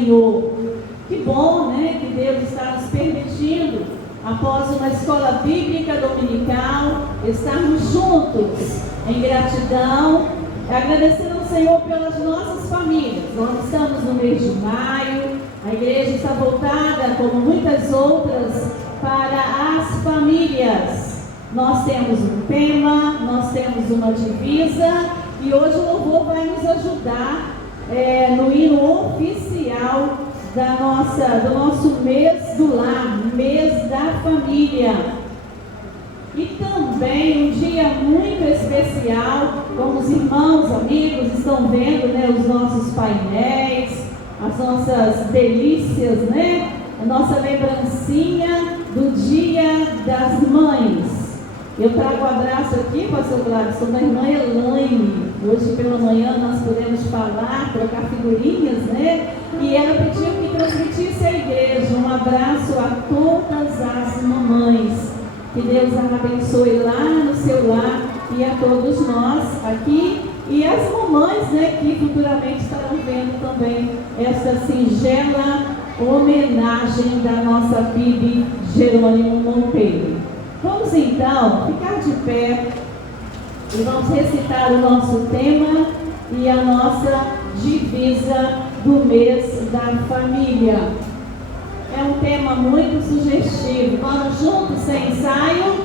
Senhor. Que bom, né, que Deus está nos permitindo, após uma escola bíblica dominical, estarmos juntos em gratidão, agradecendo ao Senhor pelas nossas famílias. Nós estamos no mês de maio, a igreja está voltada, como muitas outras, para as famílias. Nós temos um tema, nós temos uma divisa, e hoje o louvor vai nos ajudar no hino oficial do nosso mês do lar, mês da família. E também um dia muito especial, como os irmãos, amigos estão vendo, né, os nossos painéis, as nossas delícias, né, a nossa lembrancinha do Dia das Mães. Eu trago um abraço aqui, pastor Gladson, da irmã Elaine. Hoje pela manhã nós podemos falar, trocar figurinhas, né? E ela pediu que transmitisse à igreja um abraço a todas as mamães. Que Deus a abençoe lá no seu lar e a todos nós aqui. E as mamães, né, que futuramente estarão vendo também essa singela homenagem da nossa Bibi Jerônimo Monteiro. Vamos então ficar de pé e vamos recitar o nosso tema e a nossa divisa do mês da família. É um tema muito sugestivo. Vamos juntos, sem ensaio?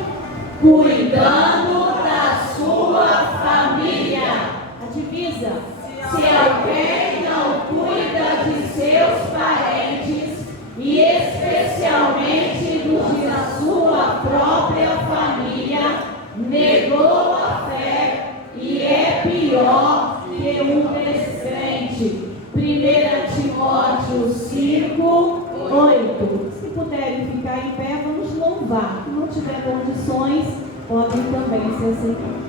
Cuidando da sua família. A divisa: se alguém não cuida de seus parentes, e especialmente dos da sua própria família, negou a fé e é pior que um descrente. 1 Timóteo 5, 8. Se puderem ficar em pé, vamos louvar. Se não tiver condições, podem também se aceitar.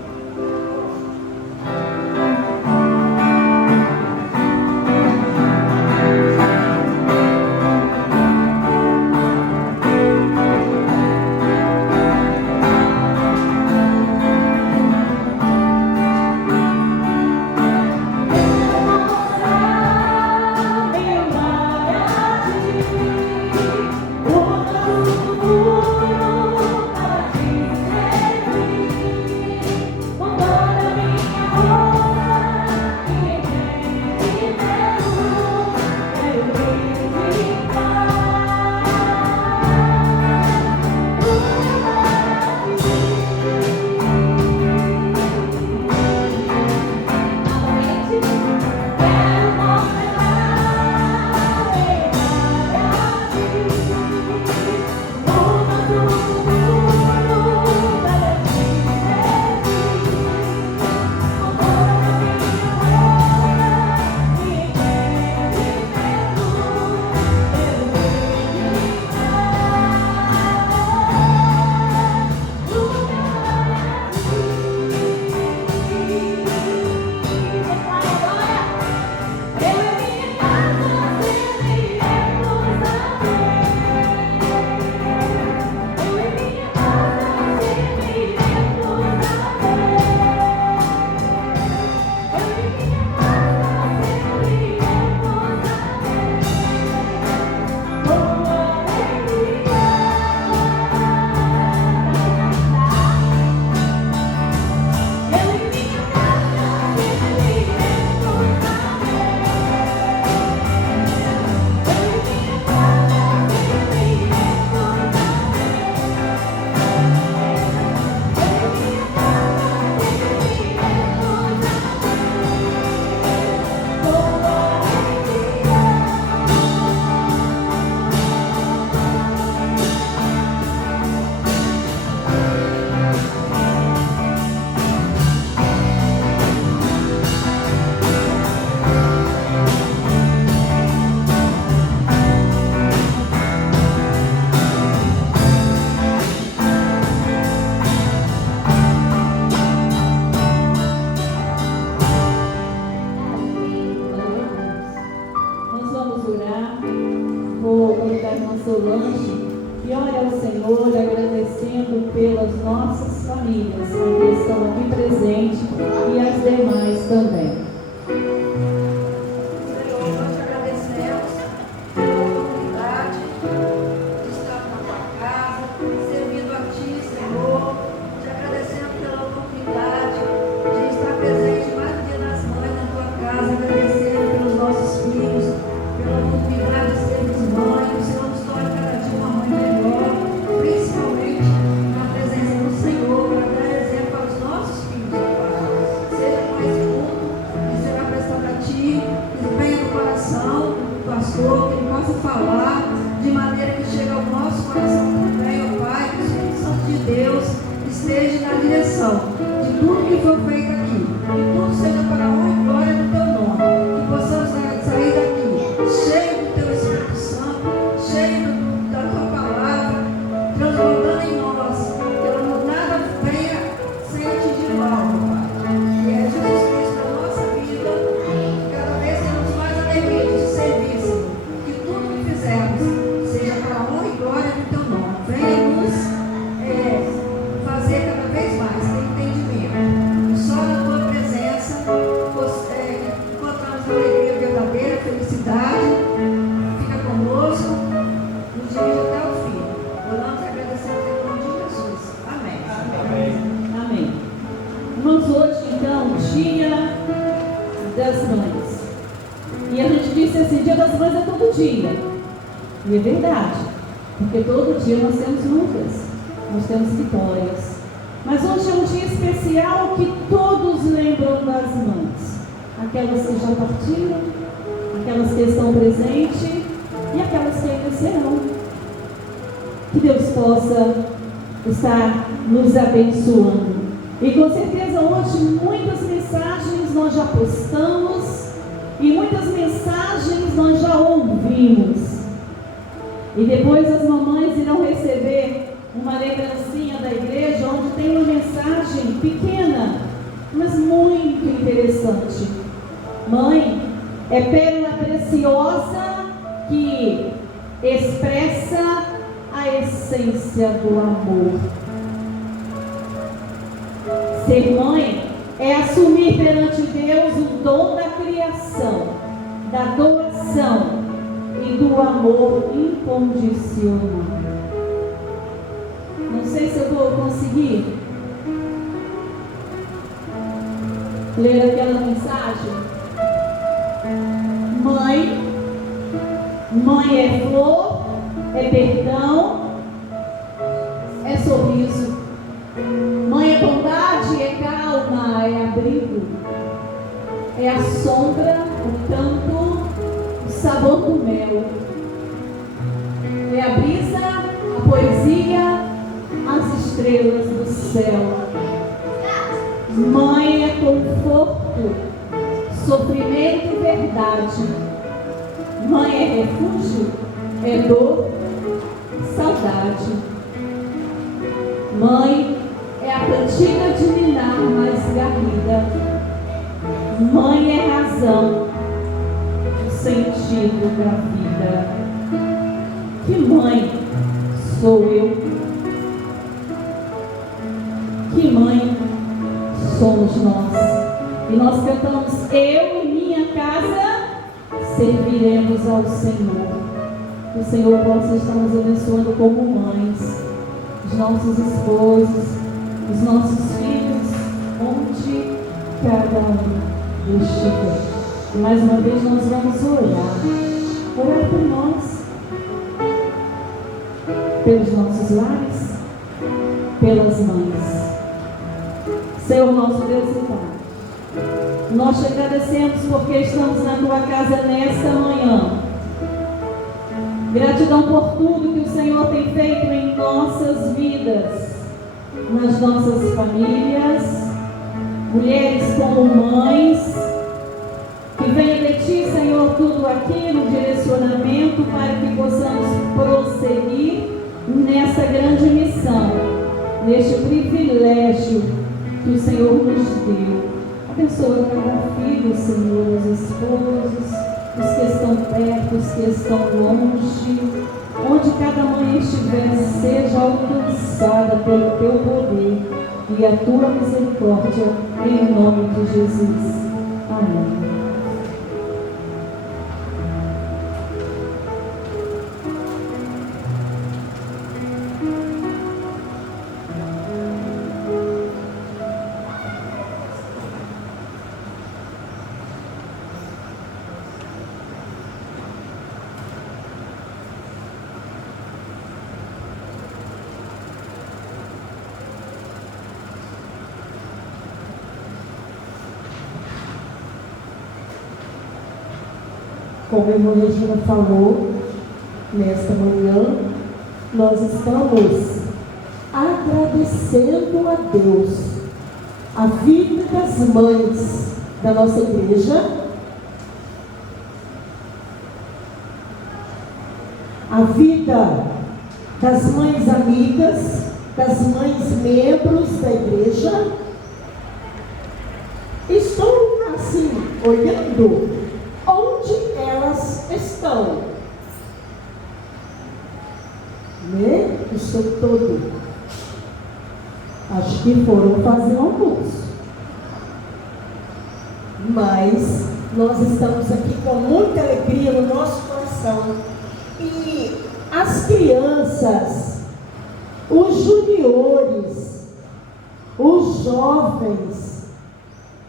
agradecendo pelas nossas famílias que estão aqui presentes e as demais também. Senhor, nós te agradecemos possa falar de maneira que chegue ao nosso coração também, ó Pai, que o Espírito Santo de Deus esteja na direção de tudo que for feito aqui, que tudo seja para a honra e glória do Teu nome, que possamos sair daqui cheio do Teu Espírito Santo, cheio da Tua palavra, transbordando em nós, que nada venha sem atingir o alvo, Pai, que é Jesus Cristo na nossa vida, cada vez temos mais alegria de servir, Senhor, que tudo que fizermos seja para a honra e glória do Teu nome. Venha nos fazer cada vez mais ter entendimento. Só na Tua presença encontramos alegria verdadeira, felicidade. Fica conosco, nos dirige até o fim. Oramos e agradecemos em nome de Jesus. Amém. Amém. Irmãos, hoje então, Dia das Mães. E a gente disse assim, Dia das Mães é todo dia. E é verdade, porque todo dia nós temos lutas, nós temos vitórias. Mas hoje é um dia especial que todos lembram das mães. Aquelas que já partiram, aquelas que estão presentes e aquelas que ainda serão. Que Deus possa estar nos abençoando. E com certeza hoje muitas mensagens nós já postamos e muitas mensagens nós já ouvimos. E depois as mamães irão receber uma lembrancinha da igreja onde tem uma mensagem pequena, mas muito interessante. Mãe é pérola preciosa que expressa a essência do amor. Ser mãe é assumir perante Deus o dom da criação, da doação e do amor incondicional. Não sei se eu vou conseguir ler aquela mensagem. Mãe é flor, é perdão, é sorriso. Mãe é bondade, é calma, é abrigo, é a sombra, o canto, o sabor do mel. É a brisa, a poesia, as estrelas do céu. Mãe é conforto, sofrimento e verdade. Mãe é refúgio, é dor, saudade. Mãe é a cantiga de ninar mais garrida. Mãe é razão, o sentido da vida. Que mãe sou eu? Que mãe somos nós? E nós cantamos, eu e minha casa serviremos ao Senhor. Que o Senhor possa estar nos abençoando como mães, os nossos esposos, os nossos filhos, onde cada um estiver. E mais uma vez nós vamos orar por nós, pelos nossos lares, pelas mães. Senhor nosso Deus e Pai, nós te agradecemos porque estamos na tua casa nesta manhã. Gratidão por tudo que o Senhor tem feito em nossas vidas, nas nossas famílias, mulheres como mães, que venha de ti, Senhor, tudo aqui no direcionamento para que possamos prosseguir nessa grande missão, neste privilégio que o Senhor nos deu. Abençoa cada filho, Senhor, os esposos, os que estão perto, os que estão longe, onde cada mãe estiver, seja alcançada pelo teu poder e a tua misericórdia, em nome de Jesus. Amém. Como a irmã Regina falou, nesta manhã, nós estamos agradecendo a Deus a vida das mães da nossa igreja, a vida das mães amigas, das mães membros da igreja. Estou assim, olhando onde elas estão, né? Estou todo. Acho que foram fazer almoço. Mas nós estamos aqui com muita alegria no nosso coração. E as crianças, os juniores, os jovens,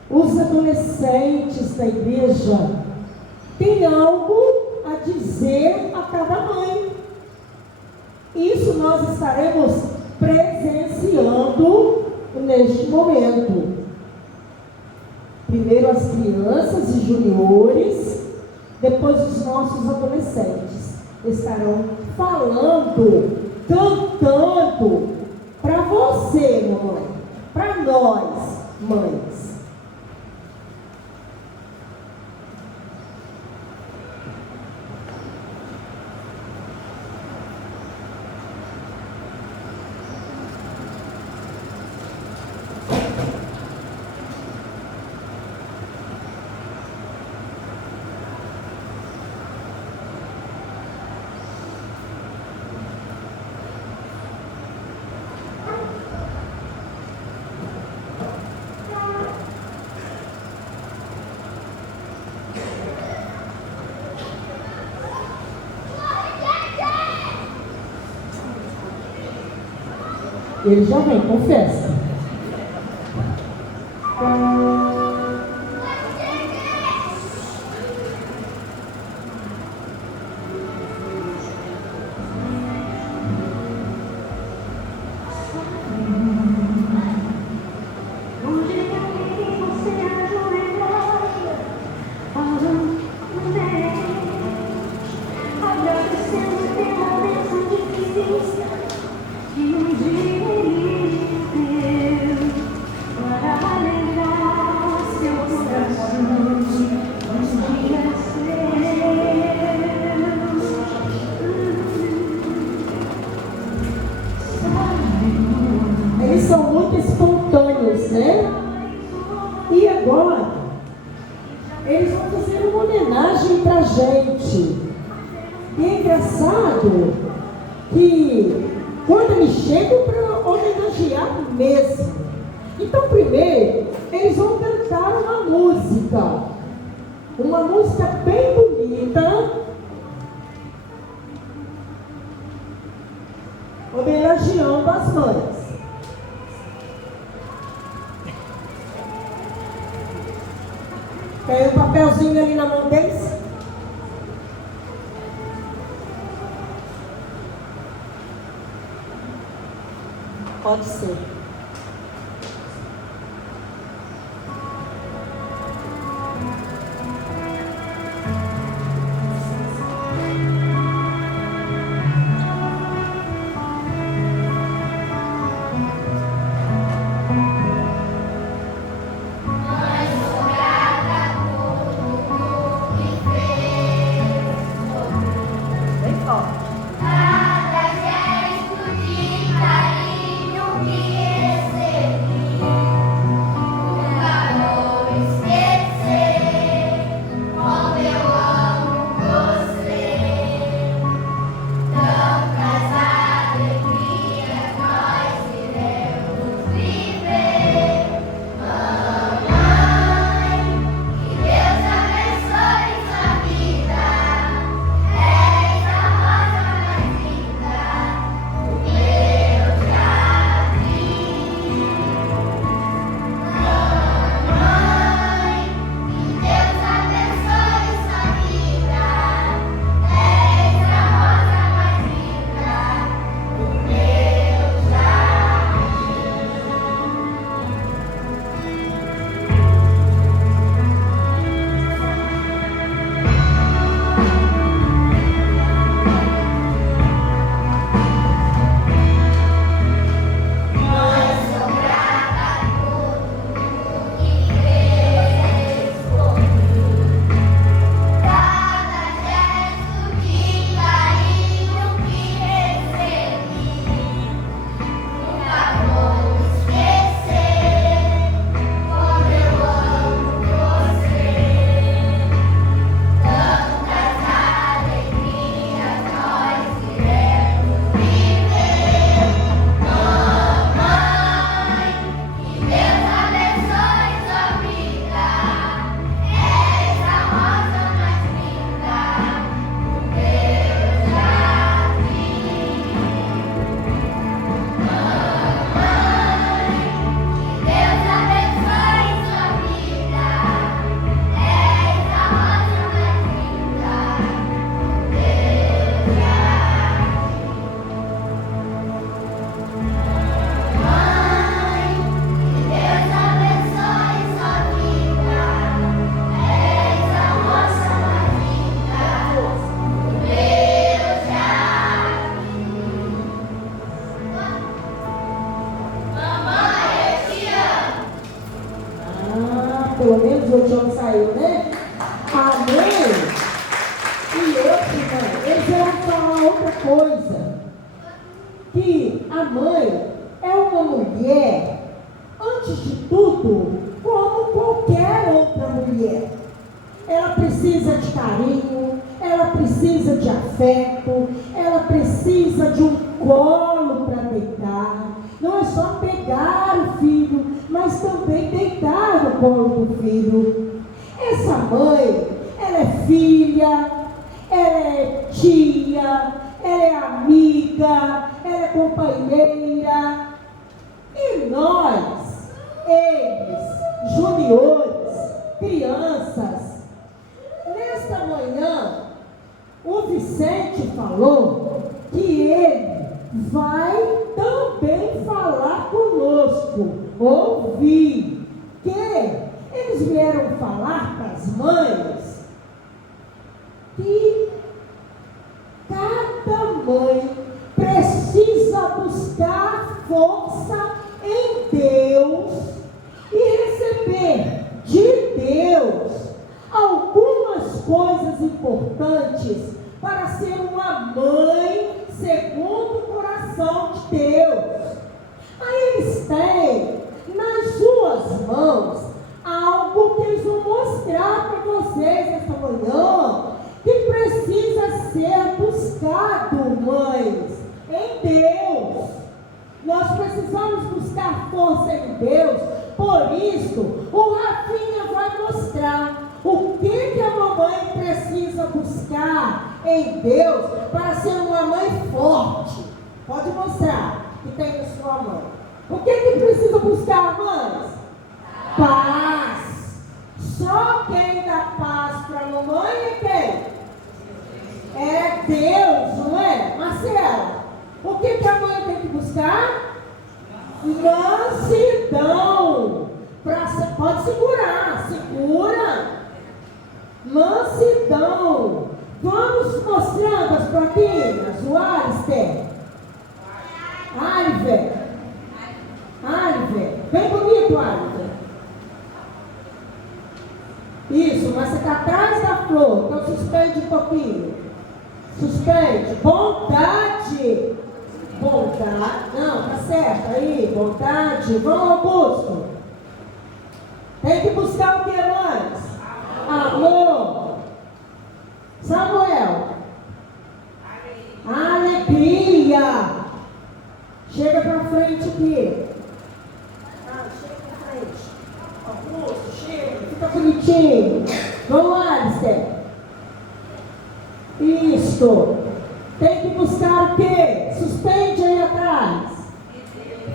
os adolescentes da igreja têm algo a dizer a cada mãe. Isso nós estaremos presenciando neste momento. Primeiro as crianças e juniores, depois os nossos adolescentes estarão falando, cantando para você, mamãe, para nós, mães. Ele já vem com festa. Eles são muito espontâneos, né? E agora, eles vão fazer uma homenagem pra gente. E é engraçado que quando eles chegam para homenagear mesmo. Então, primeiro, eles vão cantar uma música bem bonita, homenageando as mães. Tem um papelzinho ali na mão deles? Pode ser. Cada gesto de carinho que coisa, que a mãe é uma mulher, antes de tudo, como qualquer outra mulher. Ela precisa de carinho, ela precisa de afeto, ela precisa de um colo para deitar. Não é só pegar o filho, mas também deitar no colo do filho. Essa mãe, ela é filha, ela é tia, ela é amiga, ela é companheira. E nós, eles, juniores, crianças, nesta manhã, o Vicente falou que ele vai também falar conosco, ouvir, que eles vieram falar para as mães que cada mãe precisa buscar força em Deus e receber de Deus algumas coisas importantes para ser uma mãe segundo o coração de Deus. Aí eles têm nas suas mãos algo que eles vão mostrar para vocês esta manhã, que precisa ser buscado, mães, em Deus. Nós precisamos buscar força em Deus. Por isso, o Rafinha vai mostrar o que a mamãe precisa buscar em Deus para ser uma mãe forte. Pode mostrar que tem na sua mão. O que precisa buscar, mães? Paz. Só quem dá paz para a mamãe é quem? É Deus, não é? Marcela, o que a mãe tem que buscar? Mansidão. Pode segurar, segura. Mansidão. Vamos mostrando as plaquinhas. O Alister. Aliver. Bem bonito, Aliver. Isso, mas você está atrás da flor. Então suspende um pouquinho. Suspende. Bondade. Não, tá certo. Aí, bondade. Vamos, Augusto. Tem que buscar o que mais? Amor. Samuel. Alegria. Chega pra frente aqui. Chega pra frente. Augusto, chega. Fica bonitinho. Vamos lá, Alister. Isso. Tem que buscar o quê? Suspende aí atrás.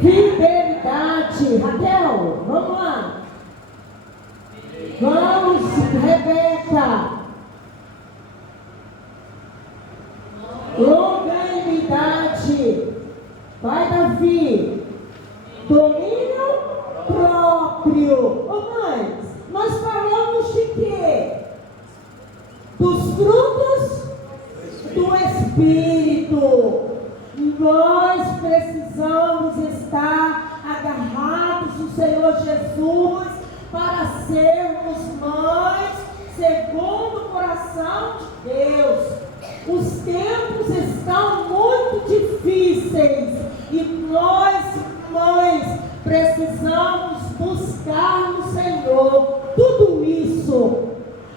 Fidelidade. Raquel, vamos lá. Vamos, Rebeca. Longanimidade. Vai, Davi. Domínio próprio. Ô mães, nós falamos de quê? Dos frutos do Espírito. Nós precisamos estar agarrados no Senhor Jesus para sermos mães segundo o coração de Deus. Os tempos estão muito difíceis e nós, mães, precisamos buscar no Senhor tudo isso.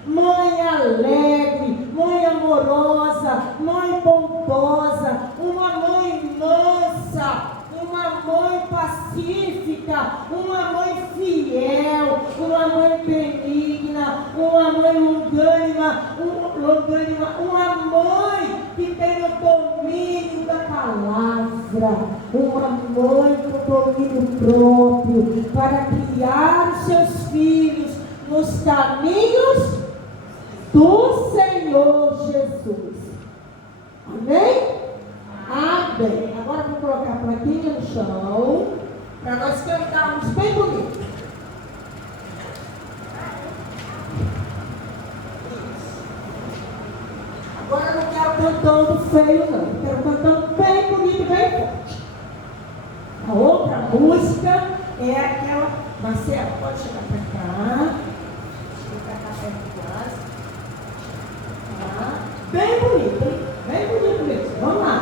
Mãe alegre, mãe amorosa, mãe bondosa, uma mãe mansa, uma mãe pacífica, uma mãe fiel, uma mãe benigna, uma mãe longânima, uma mãe que tem o domínio da palavra, uma mãe com domínio próprio, para criar os seus filhos nos caminhos do Senhor Jesus. Amém? Amém. Agora vou colocar a plaquinha no chão para nós cantarmos bem bonito. Agora eu não quero cantando feio, não. Eu quero cantando bem bonito, bem forte. A outra música é aquela. Marcelo, pode chegar para cá. Chega para cá perto de casa. Tá? Bem bonito, hein? Bem bonito mesmo. Vamos lá.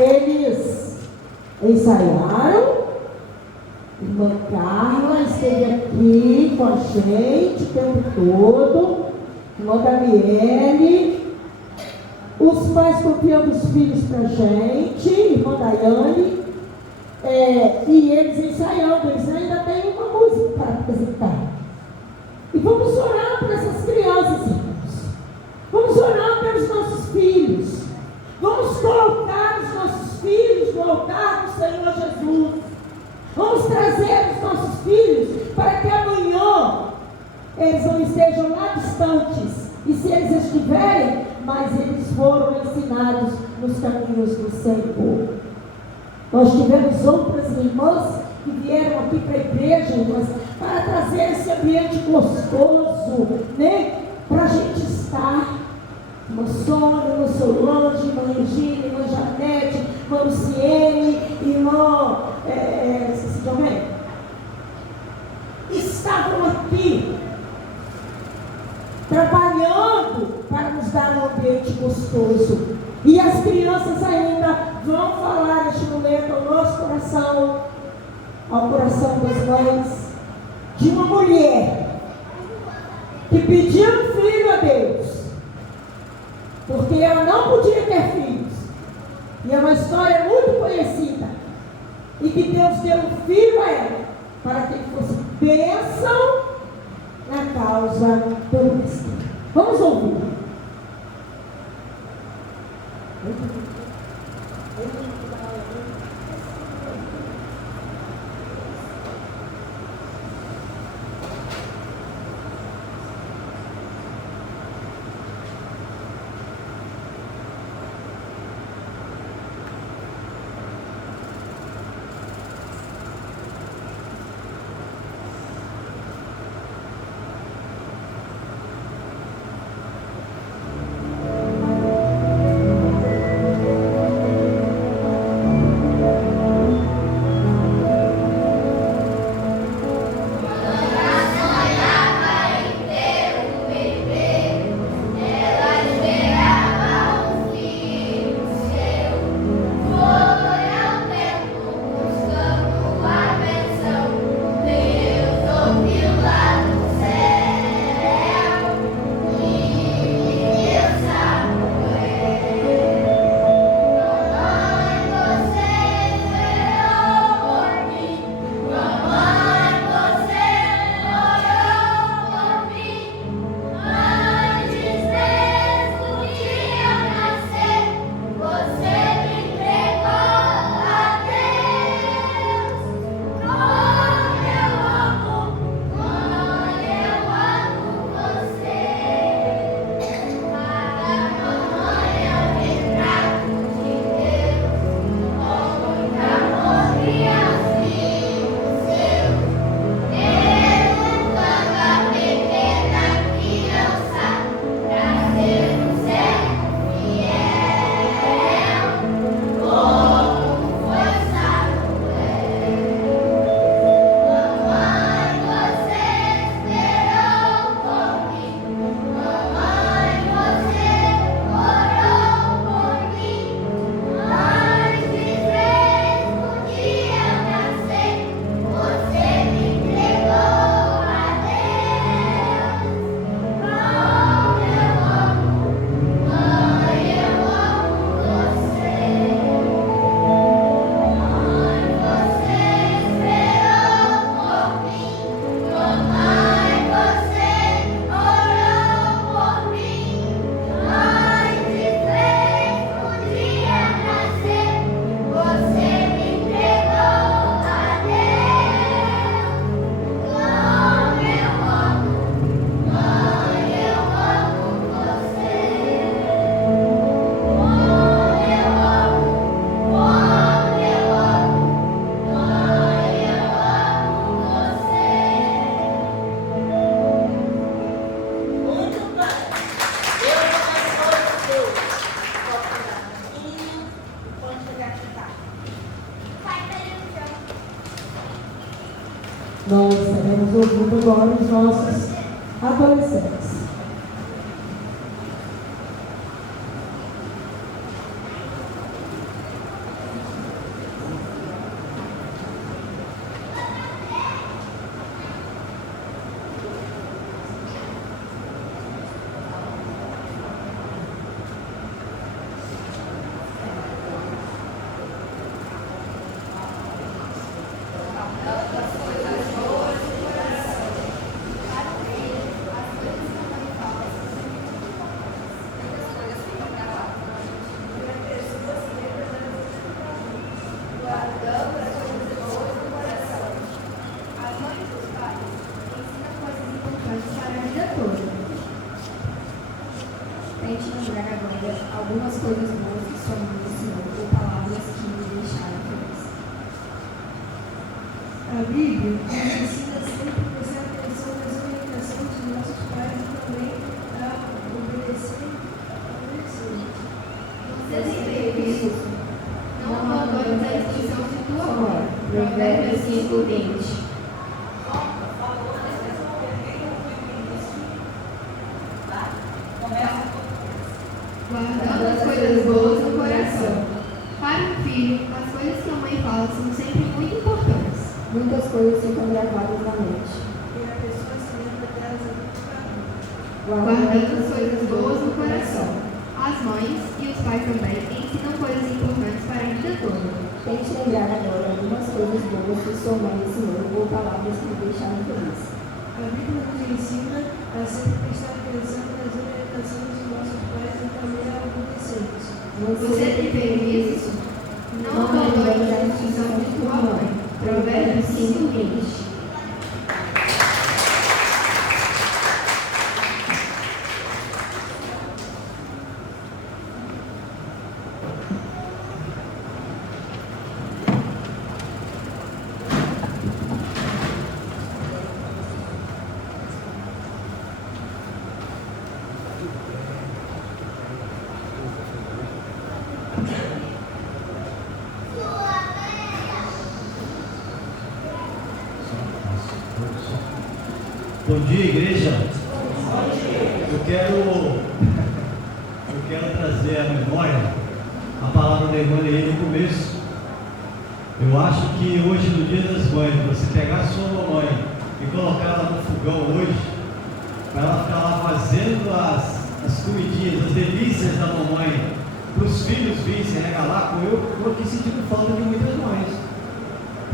Eles ensaiaram. Irmã Carla esteve aqui com a gente o tempo todo. Irmã Daniele. Os pais confiando os filhos para a gente. Irmã Daiane. E eles ensaiando. Eles ainda têm uma música para apresentar. E vamos orar por essas crianças, irmãos. Vamos orar pelos nossos filhos. Vamos colocar os nossos filhos no altar do Senhor Jesus. Vamos trazer os nossos filhos para que amanhã eles não estejam lá distantes. E se eles estiverem, mas eles foram ensinados nos caminhos do Senhor. Nós tivemos outras irmãs que vieram aqui para a igreja, irmãs, para trazer esse ambiente gostoso, né? Para a gente estar. Irmã Sônia, irmã Solange, irmã Regina, irmã Janete, irmã Luciene, irmã estavam aqui trabalhando para nos dar um ambiente gostoso. E as crianças ainda vão falar neste momento ao nosso coração, ao coração das mães, de uma mulher que pediu um filho a Deus, porque ela não podia ter filhos. E é uma história muito conhecida. E que Deus deu um filho a ela, para que ele fosse bênção na causa do Cristo. Vamos ouvir. Nós estaremos ouvindo agora os nossos adolescentes. lembrar agora algumas coisas boas que sua mãe ensinou ou palavras que me deixaram feliz. A Bíblia nos ensina sempre a prestar atenção nas orientações de nossos pais e também a obedecer. Você tem feito isso? Não abandones a instrução de tua mãe. Provérbios 5:20. Guardando as coisas boas no coração. Para um filho, as coisas que a mãe fala são sempre muito importantes. Muitas coisas ficam gravadas na mente. E a pessoa se lembra delas a muito carinho. Guardando as coisas boas no coração. As mães e os pais também ensinam coisas importantes para a vida toda. Tente lembrar agora algumas coisas boas que sua mãe ensinou ou palavras que me deixaram feliz. A Bíblia nos ensina a sempre prestar atenção nas orientações de nossos pais e também a obedecê-los. Você tem feito isso? Não abandones a instrução de tua mãe. Provérbios 5:20. Bom dia, igreja. Eu quero trazer à memória a palavra da irmã aí no começo. Eu acho que hoje, no Dia das Mães, você pegar a sua mamãe e colocar ela no fogão hoje, para ela ficar lá fazendo as comidinhas, as delícias da mamãe, para os filhos virem se regalar com eu estou aqui sentindo falta de muitas mães.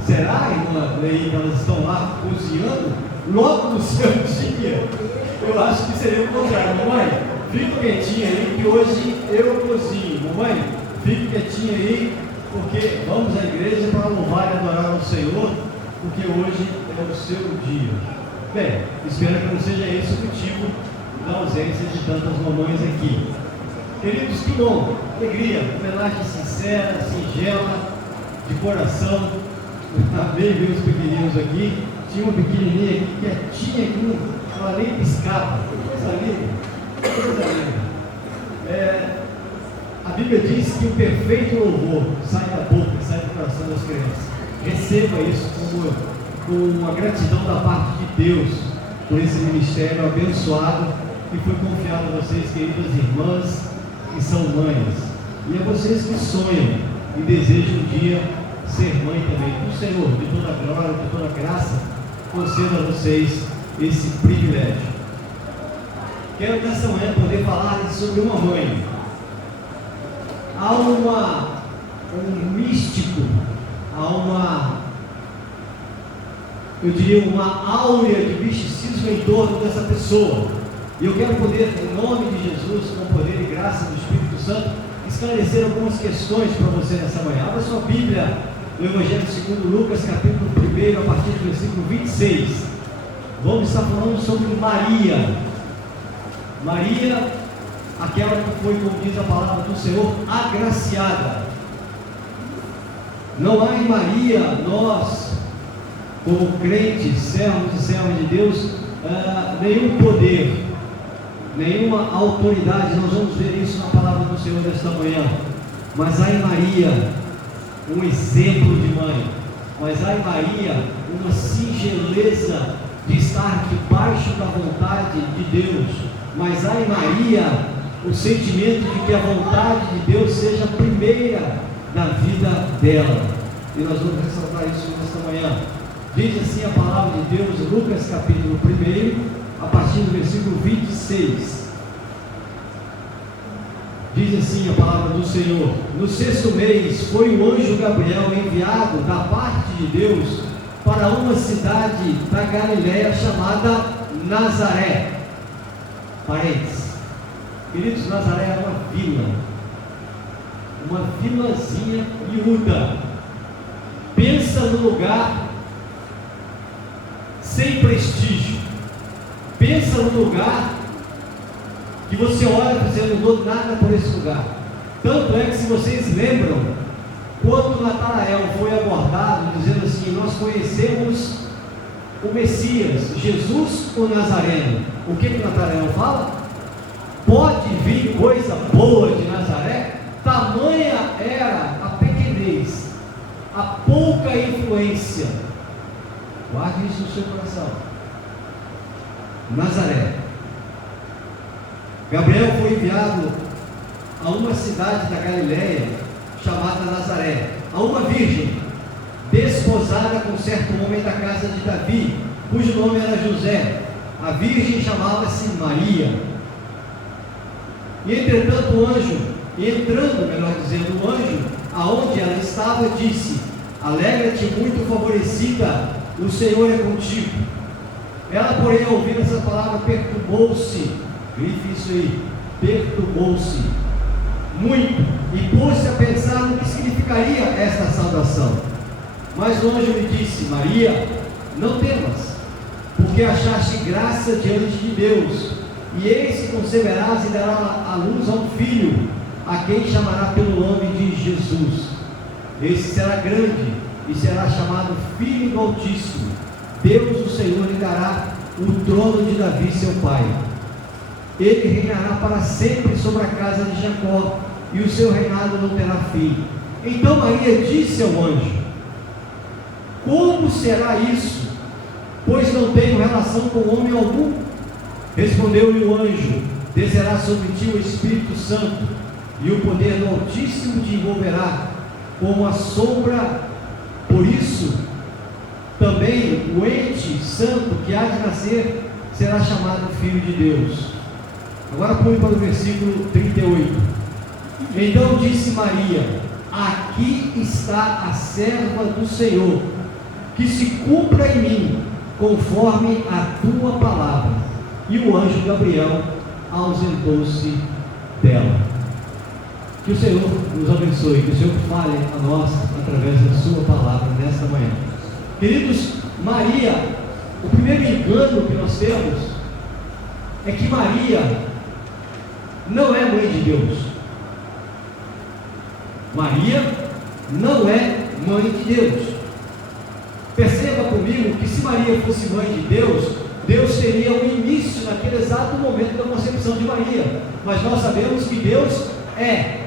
Será, irmã Leí, que elas estão lá cozinhando logo no seu dia? Eu acho que seria o contrário. Mamãe, fique quietinha aí, que hoje eu cozinho. Mamãe, fique quietinha aí, porque vamos à igreja para louvar e adorar ao Senhor, porque hoje é o seu dia. Bem, espero que não seja esse o motivo da ausência de tantas mamães aqui. Queridos, que bom, alegria, homenagem sincera, singela, de coração. Amei ver os pequeninos aqui. Tinha uma pequenininha aqui, quietinha aqui, ela nem piscava. Coisa linda, coisa linda. A Bíblia diz que o perfeito louvor sai da boca, sai do coração das crianças. Receba isso como uma gratidão da parte de Deus por esse ministério abençoado que foi confiado a vocês, queridas irmãs, que são mães, e a vocês que sonham e desejam um dia ser mãe também. Que o Senhor, de toda glória, de toda graça, conceda a vocês esse privilégio. Quero nessa manhã poder falar sobre uma mãe. Há um místico, há eu diria uma áurea de misticismo em torno dessa pessoa. E eu quero poder, em nome de Jesus, com o poder e graça do Espírito Santo, esclarecer algumas questões para você nessa manhã. Abra sua Bíblia no Evangelho segundo Lucas, capítulo 1, a partir do versículo 26. Vamos estar falando sobre Maria. Maria, aquela que foi, como diz a palavra do Senhor, agraciada. Não há em Maria, nós, como crentes, servos e servas de Deus, nenhum poder, nenhuma autoridade. Nós vamos ver isso na palavra do Senhor nesta manhã. Mas há em Maria um exemplo de mãe, mas há em Maria uma singeleza de estar debaixo da vontade de Deus, mas há em Maria o sentimento de que a vontade de Deus seja a primeira na vida dela, e nós vamos ressaltar isso nesta manhã. Diz assim a palavra de Deus, Lucas capítulo 1, a partir do versículo 26. Diz assim a palavra do Senhor: no 6º mês foi o anjo Gabriel enviado da parte de Deus para uma cidade da Galiléia chamada Nazaré. Parênteses. Queridos, Nazaré é uma vilazinha miúda. Pensa no lugar sem prestígio. Pensa no lugar que você olha e você não mudou nada por esse lugar. Tanto é que, se vocês lembram, quando Natanael foi abordado, dizendo assim: nós conhecemos o Messias, Jesus o Nazareno, o que Natanael fala? Pode vir coisa boa de Nazaré? Tamanha era a pequenez, a pouca influência. Guarde isso no seu coração. Nazaré. Gabriel foi enviado a uma cidade da Galileia chamada Nazaré, a uma virgem desposada com certo homem da casa de Davi, cujo nome era José. A virgem chamava-se Maria. E entretanto o anjo, entrando, melhor dizendo, o anjo, aonde ela estava, disse: alegra-te, muito favorecida, o Senhor é contigo. Ela, porém, ao ouvir essa palavra, perturbou-se, grife isso aí, perturbou-se muito, e pôs-se a pensar no que significaria esta saudação. Mas o anjo lhe disse: Maria, não temas, porque achaste graça diante de Deus, e eis que conceberás e darás à luz a um filho, a quem chamará pelo nome de Jesus. Esse será grande e será chamado Filho do Altíssimo. Deus, o Senhor, lhe dará o trono de Davi, seu pai. Ele reinará para sempre sobre a casa de Jacó, e o seu reinado não terá fim. Então Maria disse ao anjo: como será isso? Pois não tenho relação com homem algum. Respondeu-lhe o anjo: descerá sobre ti o Espírito Santo, e o poder do Altíssimo te envolverá como a sombra. Por isso, também o ente santo que há de nascer será chamado Filho de Deus. Agora pule para o versículo 38. Então disse Maria: aqui está a serva do Senhor, que se cumpra em mim conforme a tua palavra. E o anjo Gabriel ausentou-se dela. Que o Senhor nos abençoe, que o Senhor fale a nós através da sua palavra nesta manhã. Queridos, Maria, o primeiro engano que nós temos é que Maria não é mãe de Deus. Maria não é mãe de Deus. Perceba comigo que se Maria fosse mãe de Deus, Deus teria um início naquele exato momento da concepção de Maria. Mas nós sabemos que Deus é.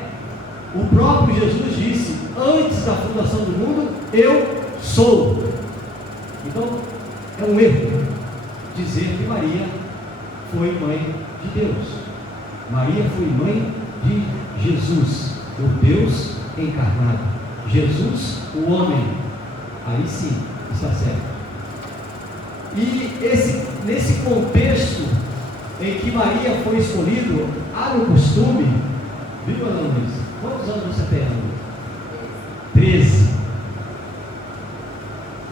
O próprio Jesus disse: antes da fundação do mundo, eu sou. Então, é um erro dizer que Maria foi mãe de Deus. Maria foi mãe de Jesus, o Deus encarnado. Jesus, o homem. Aí sim, está certo. E nesse contexto em que Maria foi escolhida, há no costume, viu, Ana Luiz? Quantos anos você tem, Ana Luiz? 13.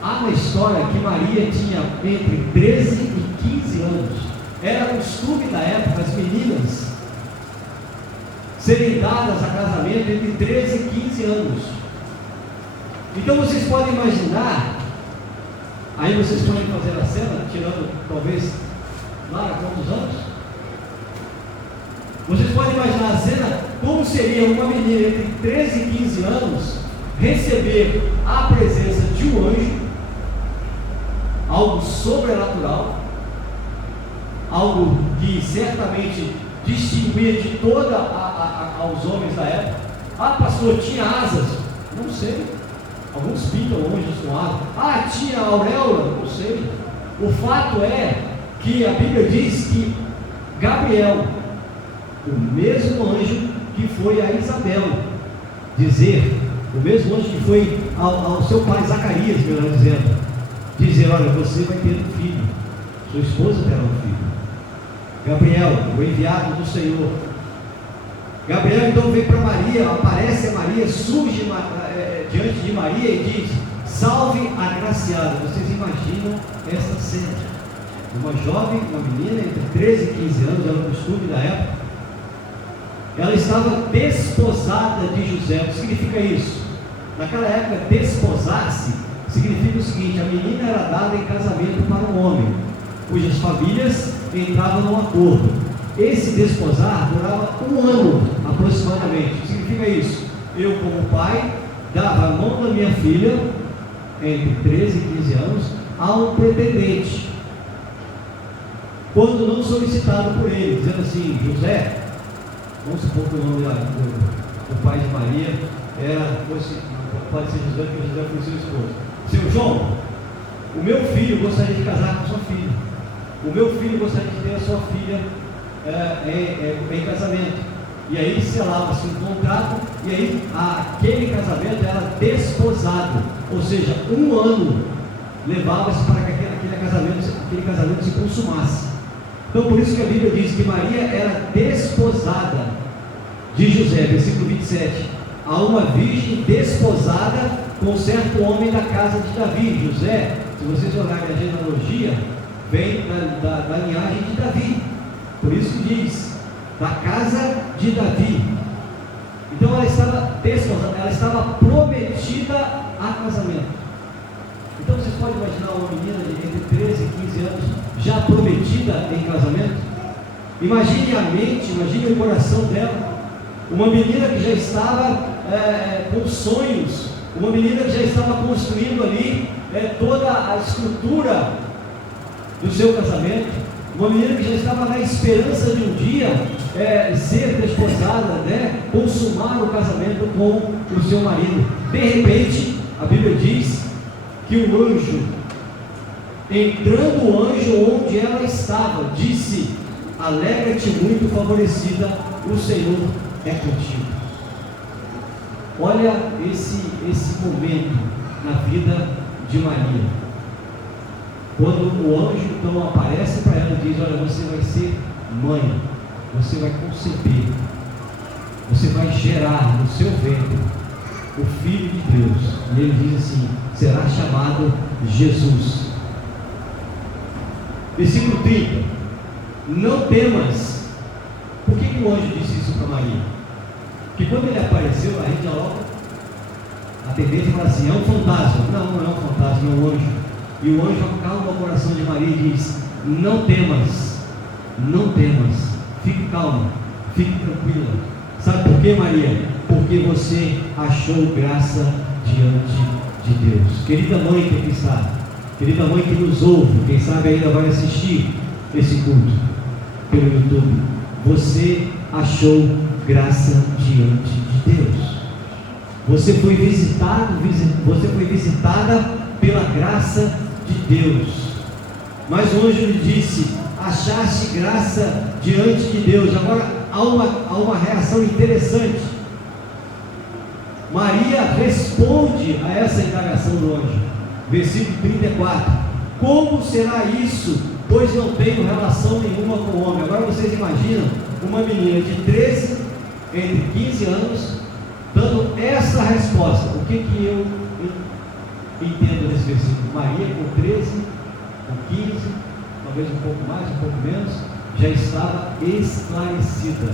Há uma história que Maria tinha entre 13 e 15 anos. Era costume da época as meninas serem dadas a casamento entre 13 e 15 anos. Então vocês podem imaginar, aí vocês podem fazer a cena, tirando talvez, Lara, quantos anos? Vocês podem imaginar a cena, como seria uma menina entre 13 e 15 anos receber a presença de um anjo, algo sobrenatural, algo que certamente distinguia de toda aos homens da época. Ah, pastor, tinha asas? Não sei. Alguns pintam anjos com asas. Tinha auréola? Não sei. O fato é que a Bíblia diz que Gabriel, o mesmo anjo que foi a Isabel dizer, o mesmo anjo que foi ao seu pai Zacarias, melhor dizendo, dizer: olha, você vai ter um filho, sua esposa terá um filho. Gabriel, o enviado do Senhor. Gabriel então vem para Maria, aparece a Maria, surge diante de Maria e diz: salve agraciada. Vocês imaginam essa cena? Uma jovem, uma menina entre 13 e 15 anos, era o costume da época. Ela estava desposada de José. O que significa isso? Naquela época, desposar-se significa o seguinte: a menina era dada em casamento para um homem, cujas famílias entravam num acordo. esse desposar durava 1 ano aproximadamente. O que significa isso? Eu, como pai, dava a mão da minha filha, entre 13 e 15 anos, a um pretendente, quando não solicitado por ele, dizendo assim: José, vamos supor que o nome do pai de Maria pode ser José, porque José foi seu esposo. Seu João, o meu filho gostaria de casar com sua filha. O meu filho gostaria de ter a sua filha em casamento. E aí selava-se um contrato, e aí aquele casamento era desposado, ou seja, 1 ano levava-se para que aquele casamento se consumasse. Então, por isso que a Bíblia diz que Maria era desposada de José, versículo 27, a uma virgem desposada com certo homem da casa de Davi. José, se vocês olharem a genealogia, vem da linhagem de Davi, por isso que diz, da casa de Davi. Então ela estava desposada, ela estava prometida a casamento. Então vocês podem imaginar uma menina de entre 13 e 15 anos já prometida em casamento? Imagine a mente, imagine o coração dela. Uma menina que já estava com sonhos, uma menina que já estava construindo ali toda a estrutura do seu casamento, uma menina que já estava na esperança de um dia ser desposada, consumar o casamento com o seu marido. De repente, a Bíblia diz que o anjo, entrando o anjo onde ela estava, disse: alegra-te muito, favorecida, o Senhor é contigo. Olha esse momento na vida de Maria, quando o anjo então aparece para ela e diz: olha, você vai ser mãe, você vai conceber, você vai gerar no seu ventre o Filho de Deus. E ele diz assim: será chamado Jesus. Versículo 30: não temas. Por que o anjo disse isso para Maria? Porque quando ele apareceu, a gente já logo, a tendência fala assim: é um fantasma. Não é um fantasma, é um anjo. E o anjo acalma o coração de Maria e diz: não temas, não temas, fique calma, fique tranquila. Sabe por quê, Maria? Porque você achou graça diante de Deus. Querida mãe que aqui está, querida mãe que nos ouve, quem sabe ainda vai assistir esse culto pelo YouTube, você achou graça diante de Deus. Você foi visitada pela graça de Deus. Mas o anjo lhe disse: achaste graça diante de Deus. Agora há uma reação interessante. Maria responde a essa indagação do anjo. Versículo 34: como será isso, pois não tenho relação nenhuma com o homem? Agora vocês imaginam uma menina de 13, entre 15 anos, dando essa resposta. O que eu entendo nesse versículo? Maria com 13, com 15, talvez um pouco mais, um pouco menos, já estava esclarecida,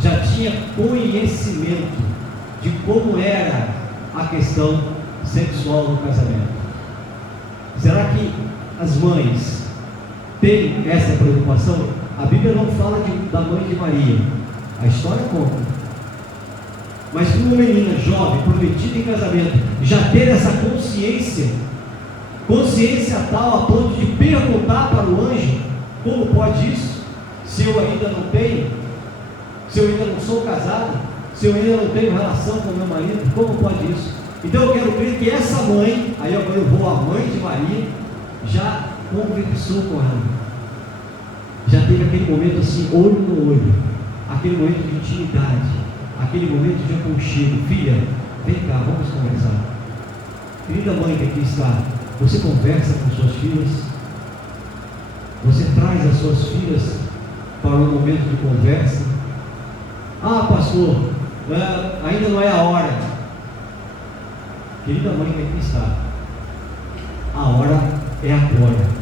já tinha conhecimento de como era a questão sexual no casamento. Será que as mães têm essa preocupação? A Bíblia não fala da mãe de Maria, a história conta. Mas uma menina jovem, prometida em casamento, já ter essa consciência tal a ponto de perguntar para o anjo: como pode isso? Se eu ainda não tenho, se eu ainda não sou casado, se eu ainda não tenho relação com meu marido, como pode isso? Então eu quero crer que essa mãe, aí agora eu vou à mãe de Maria, já conversou com ela, já teve aquele momento assim, olho no olho, aquele momento de intimidade, aquele momento de aconchego. Filha, vem cá, vamos conversar. Querida mãe que aqui está, você conversa com suas filhas? Você traz as suas filhas para um momento de conversa? Ah, pastor, ainda não é a hora. Querida mãe que aqui está, a hora é agora.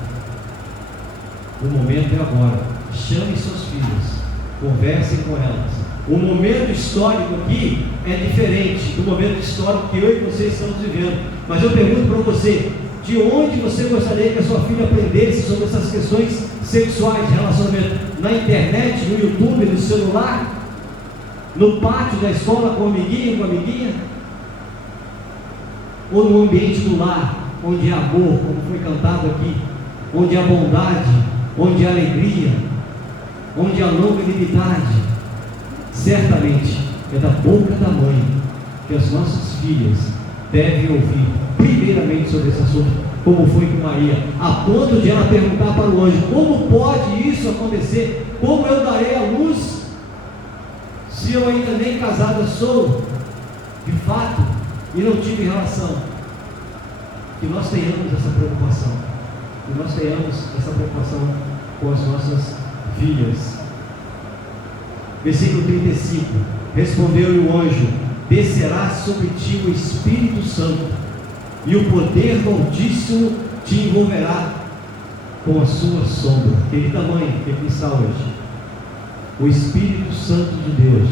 O momento é agora. Chame suas filhas, conversem com elas. O momento histórico aqui é diferente do momento histórico que eu e você estamos vivendo. Mas eu pergunto para você: de onde você gostaria que a sua filha aprendesse sobre essas questões sexuais, relacionamento? Na internet, no YouTube, no celular, no pátio da escola com amiguinho, com amiguinha? Ou no ambiente do lar, onde há amor, como foi cantado aqui, onde há bondade, onde há alegria, onde há longanimidade? Certamente é da boca da mãe que as nossas filhas devem ouvir primeiramente sobre esse assunto, como foi com Maria, a ponto de ela perguntar para o anjo: como pode isso acontecer? Como eu darei a luz se eu ainda nem casada sou, de fato, e não tive relação? Que nós tenhamos essa preocupação, que nós tenhamos essa preocupação com as nossas filhas. Versículo 35: respondeu-lhe o anjo: descerá sobre ti o Espírito Santo, e o poder do Altíssimo te envolverá com a sua sombra. Querida mãe que aqui está hoje, o Espírito Santo de Deus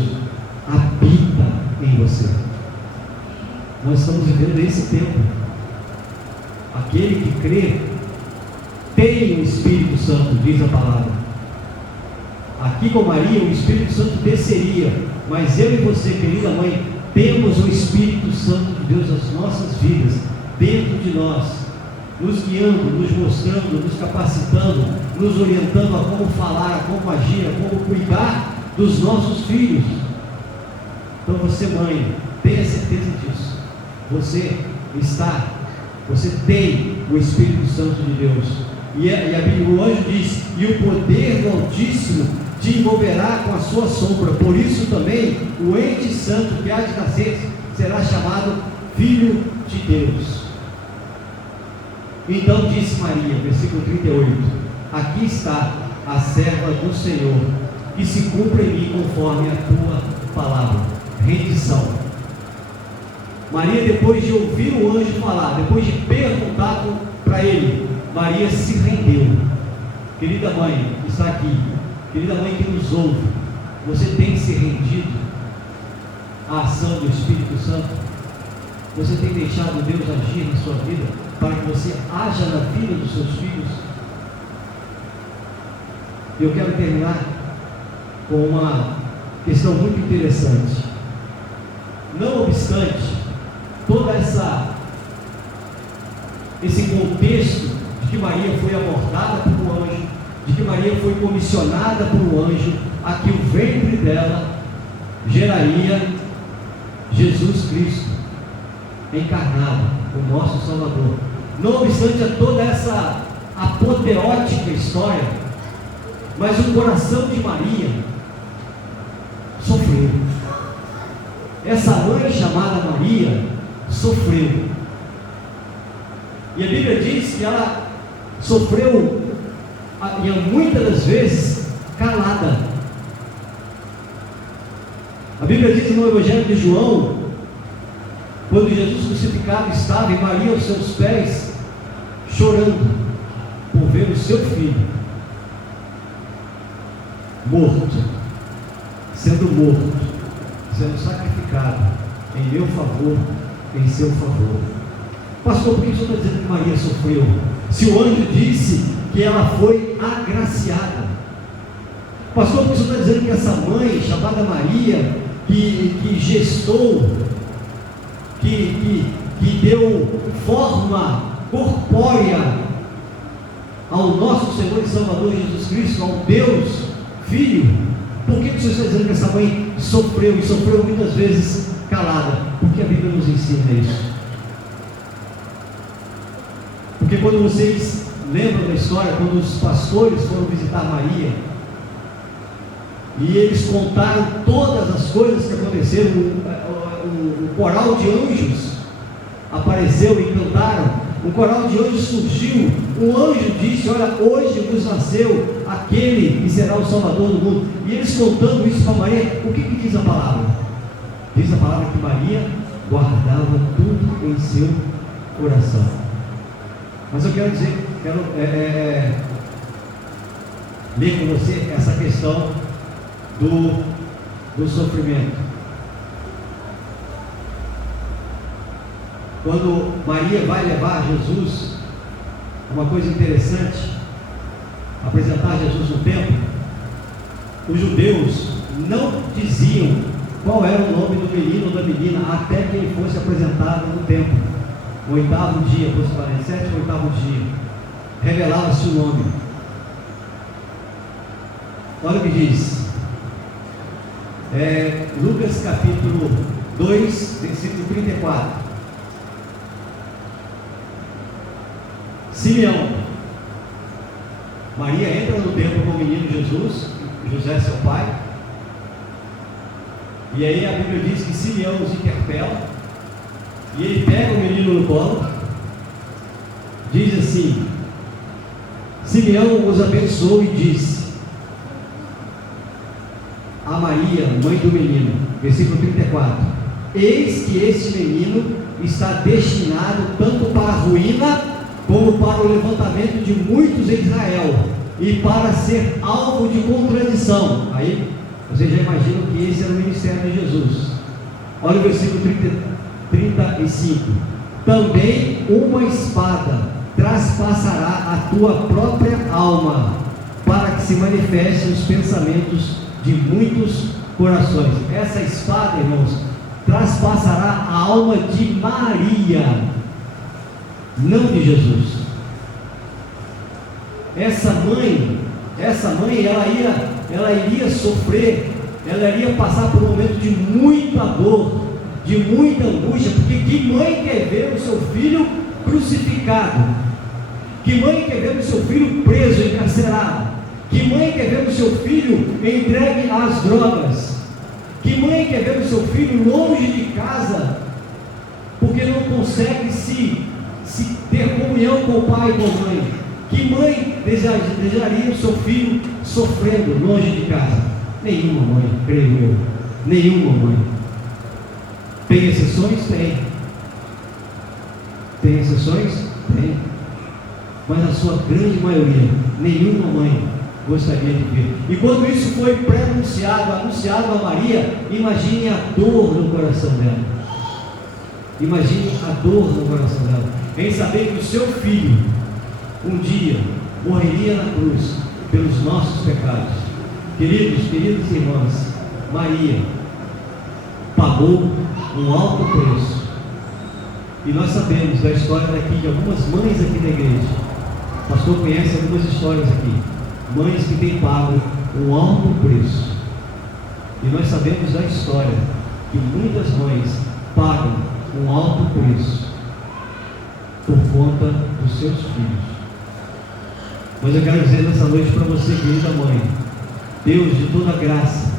habita em você. Nós estamos vivendo esse tempo. Aquele que crê tem o Espírito Santo, diz a palavra. Aqui com Maria, o Espírito Santo desceria, mas eu e você, querida mãe, temos o Espírito Santo de Deus nas nossas vidas, dentro de nós, nos guiando, nos mostrando, nos capacitando, nos orientando a como falar, a como agir, a como cuidar dos nossos filhos. Então você, mãe, tenha certeza disso. Você tem o Espírito Santo de Deus. E a Bíblia, o anjo diz: e o poder do Altíssimo te envolverá com a sua sombra. Por isso também o ente santo que há de nascer será chamado Filho de Deus. Então disse Maria, versículo 38: aqui está a serva do Senhor, que se cumpra em mim conforme a tua palavra. Rendição. Maria, depois de ouvir o anjo falar, depois de perguntar para ele, Maria se rendeu. Querida mãe que está aqui, querida mãe que nos ouve, você tem se rendido à ação do Espírito Santo? Você tem deixado Deus agir na sua vida, para que você haja na vida dos seus filhos? Eu quero terminar com uma questão muito interessante. Não obstante todo esse contexto de que Maria foi abordada por um anjo, de que Maria foi comissionada por um anjo, a que o ventre dela geraria Jesus Cristo encarnado, o nosso Salvador. Não obstante a toda essa apoteótica história, mas o coração de Maria sofreu. Essa mãe chamada Maria sofreu. E a Bíblia diz que ela sofreu, e muitas das vezes, calada. A Bíblia diz no Evangelho de João, quando Jesus crucificado estava e Maria aos seus pés, chorando por ver o seu filho morto, sendo sacrificado em meu favor, em seu favor. Pastor, por que o senhor está dizendo que Maria sofreu? Se o anjo disse que ela foi agraciada. Pastor, por que o senhor está dizendo que essa mãe chamada Maria, que gestou, que deu forma corpórea ao nosso Senhor e Salvador Jesus Cristo, ao Deus Filho, por que o senhor está dizendo que essa mãe sofreu, e sofreu muitas vezes calada? Porque a Bíblia nos ensina isso. Porque quando vocês lembram da história, quando os pastores foram visitar Maria, e eles contaram todas as coisas que aconteceram, o coral de anjos apareceu e cantaram, um coral de anjos surgiu, um anjo disse: olha, hoje vos nasceu aquele que será o Salvador do mundo. E eles contando isso para Maria, o que diz a palavra? Diz a palavra que Maria guardava tudo em seu coração. Mas eu quero dizer, ler com você essa questão do sofrimento. Quando Maria vai levar Jesus uma coisa interessante, apresentar Jesus no templo, os judeus não diziam qual era o nome do menino ou da menina até que ele fosse apresentado no templo. O 8º dia, aproximadamente, 7º ou 8º dia, revelava-se o nome. Olha o que diz, Lucas capítulo 2, versículo 34. Simeão. Maria entra no templo com o menino Jesus, José seu pai, e aí a Bíblia diz que Simeão os interpela, e ele pega o menino no colo, diz assim: Simeão os abençoou e disse a Maria, mãe do menino, versículo 34, eis que este menino está destinado tanto para a ruína como para o levantamento de muitos em Israel, e para ser alvo de contradição. Aí vocês já imaginam que esse era o ministério de Jesus. Olha o versículo 35. Também uma espada traspassará a tua própria alma, para que se manifestem os pensamentos de muitos corações. Essa espada, irmãos, traspassará a alma de Maria, não de Jesus. Essa mãe, ela iria sofrer, ela iria passar por um momento de muita dor, de muita angústia, porque que mãe quer ver o seu filho crucificado? Que mãe quer ver o seu filho preso, encarcerado? Que mãe quer ver o seu filho entregue às drogas? Que mãe quer ver o seu filho longe de casa, porque não consegue se ter comunhão com o pai e com a mãe? Que mãe desejaria o seu filho sofrendo longe de casa? Nenhuma mãe, creio eu. Nenhuma mãe. Tem exceções? Tem. Tem exceções? Tem. Mas a sua grande maioria, nenhuma mãe gostaria de ver. E quando isso foi anunciado a Maria, imagine a dor no coração dela. Imagine a dor no coração dela, em saber que o seu filho um dia morreria na cruz pelos nossos pecados. Queridos irmãos, Maria pagou um alto preço. E nós sabemos da história daqui, de algumas mães aqui da igreja. O pastor conhece algumas histórias aqui, mães que têm pago um alto preço. E nós sabemos da história que muitas mães pagam um alto preço por conta dos seus filhos. Mas eu quero dizer nessa noite para você, querida mãe, Deus de toda graça,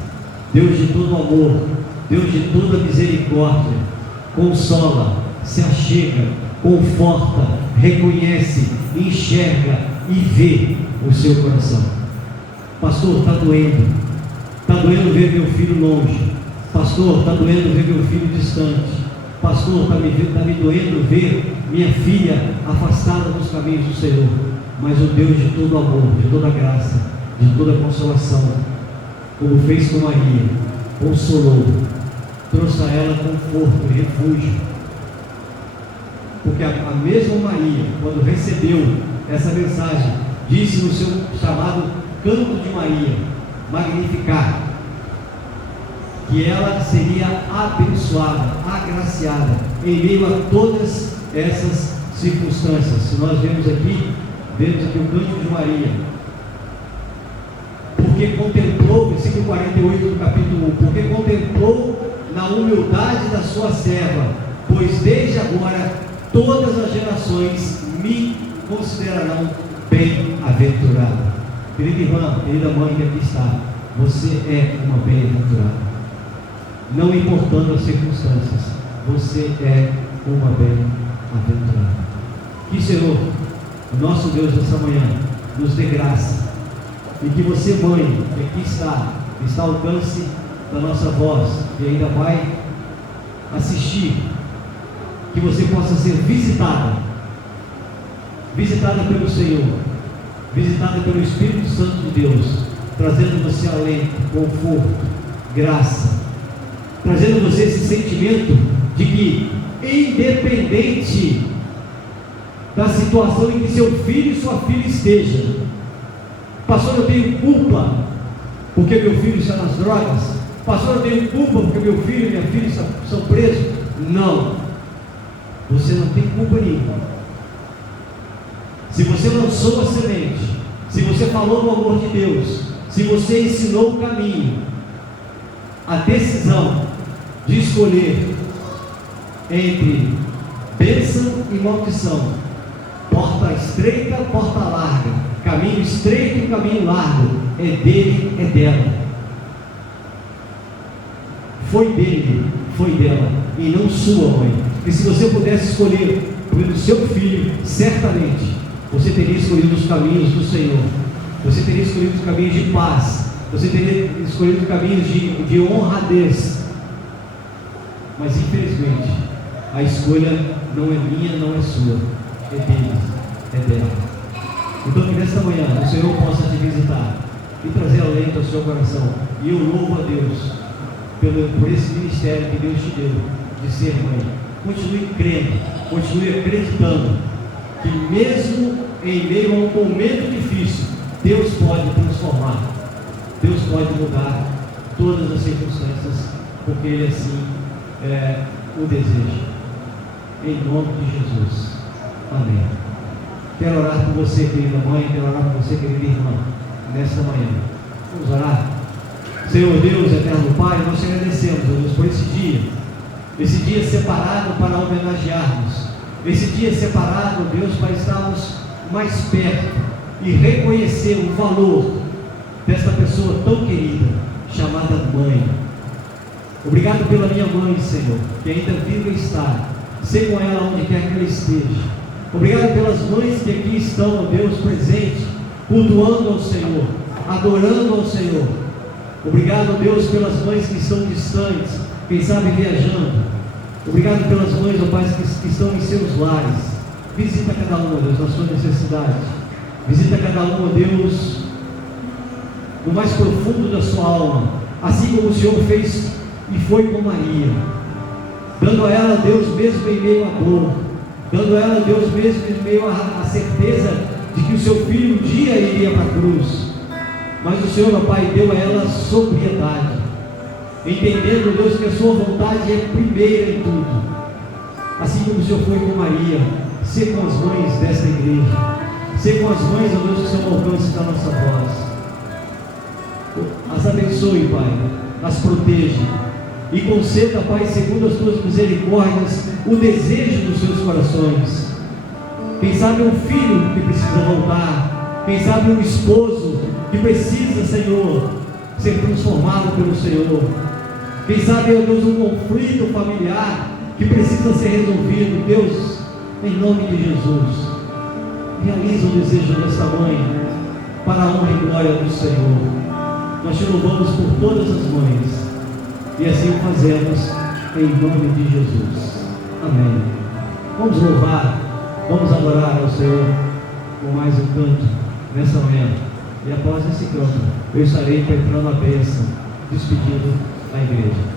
Deus de todo amor, Deus de toda misericórdia, consola, se achega, conforta, reconhece, enxerga e vê o seu coração. Pastor, está doendo ver meu filho longe. Pastor, está doendo ver meu filho distante. Pastor, está me doendo ver minha filha afastada dos caminhos do Senhor. Mas o Deus de todo amor, de toda graça, de toda consolação, como fez com Maria, consolou, trouxe a ela conforto e refúgio. Porque a mesma Maria, quando recebeu essa mensagem, disse no seu chamado Canto de Maria, Magnificat, que ela seria abençoada, agraciada, em meio a todas essas circunstâncias. Se nós vemos aqui o Cântico de Maria, porque contemplou, versículo 48 do capítulo 1, porque contemplou na humildade da sua serva, pois desde agora todas as gerações me considerarão bem-aventurada. Querida irmã, querida mãe que aqui está, você é uma bem-aventurada. Não importando as circunstâncias, você é uma bem-aventurada. Que Senhor, o nosso Deus, nessa manhã, nos dê graça, e que você, mãe, que aqui está ao alcance da nossa voz, e ainda vai assistir, que você possa ser visitada pelo Senhor, visitada pelo Espírito Santo de Deus, trazendo você alento, conforto, graça, trazendo você esse sentimento de que, independente da situação em que seu filho e sua filha estejam. Pastor, eu tenho culpa porque meu filho está nas drogas? Pastor, eu tenho culpa porque meu filho e minha filha são presos? Não, você não tem culpa nenhuma. Se você lançou a semente, se você falou do amor de Deus, se você ensinou o caminho, a decisão de escolher entre bênção e maldição, porta estreita, porta larga, caminho estreito e caminho largo, é dele, é dela. Foi dele, foi dela, e não sua, mãe. E se você pudesse escolher pelo seu filho, certamente você teria escolhido os caminhos do Senhor, você teria escolhido os caminhos de paz, você teria escolhido os caminhos de honradez. Mas infelizmente a escolha não é minha, não é sua, é dele, é dela. Então que nesta manhã o Senhor possa te visitar e trazer alento ao seu coração. E eu louvo a Deus por esse ministério que Deus te deu de ser mãe. Continue crendo, continue acreditando que mesmo em meio a um momento difícil, Deus pode transformar, Deus pode mudar todas as circunstâncias, porque Ele assim o deseja. Em nome de Jesus. Amém. Quero orar por você, querida mãe, quero orar por você, querida irmã, nesta manhã. Vamos orar. Senhor Deus, eterno Pai, nós te agradecemos, Deus, por esse dia separado para homenagearmos, esse dia separado, Deus, para estarmos mais perto e reconhecer o valor desta pessoa tão querida, chamada mãe. Obrigado pela minha mãe, Senhor, que ainda vive e está. Ser com ela onde quer que ela esteja. Obrigado pelas mães que aqui estão, ó Deus, presentes, cultuando ao Senhor, adorando ao Senhor. Obrigado, ó Deus, pelas mães que estão distantes, quem sabe viajando. Obrigado pelas mães, ó Pai, que estão em seus lares. Visita cada uma, Deus, na sua necessidade. Visita cada uma, Deus, no mais profundo da sua alma, assim como o Senhor fez e foi com Maria, dando a ela, Deus, mesmo em meio à dor, dando a ela, Deus, mesmo em meio à certeza de que o seu filho um dia iria para a cruz. Mas o Senhor, ó Pai, deu a ela sobriedade, entendendo, Deus, que a sua vontade é primeira em tudo. Assim como o Senhor foi com Maria, ser com as mães desta igreja, ser com as mães, ó Deus, que são ao alcance da nossa voz. As abençoe, Pai, as proteja e conceda, Pai, segundo as tuas misericórdias, o desejo dos seus corações. Quem sabe um filho que precisa voltar, quem sabe um esposo que precisa, Senhor, ser transformado pelo Senhor. Quem sabe, ó Deus, um conflito familiar que precisa ser resolvido. Deus, em nome de Jesus, realiza o desejo desta mãe para a honra e glória do Senhor. Nós te louvamos por todas as mães e assim o fazemos em nome de Jesus. Amém. Vamos louvar, vamos adorar ao Senhor com mais um canto nessa manhã. E após esse canto, eu estarei impetrando a bênção, despedindo a igreja.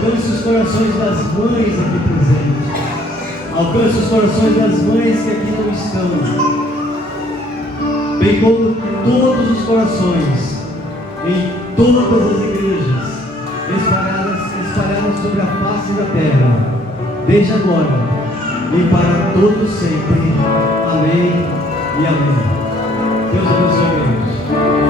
Alcance os corações das mães aqui presentes. Alcance os corações das mães que aqui não estão. Bem como todos os corações, em todas as igrejas, espalhadas sobre a face da terra, desde agora e para todos sempre. Amém e amém. Deus abençoe, irmãos.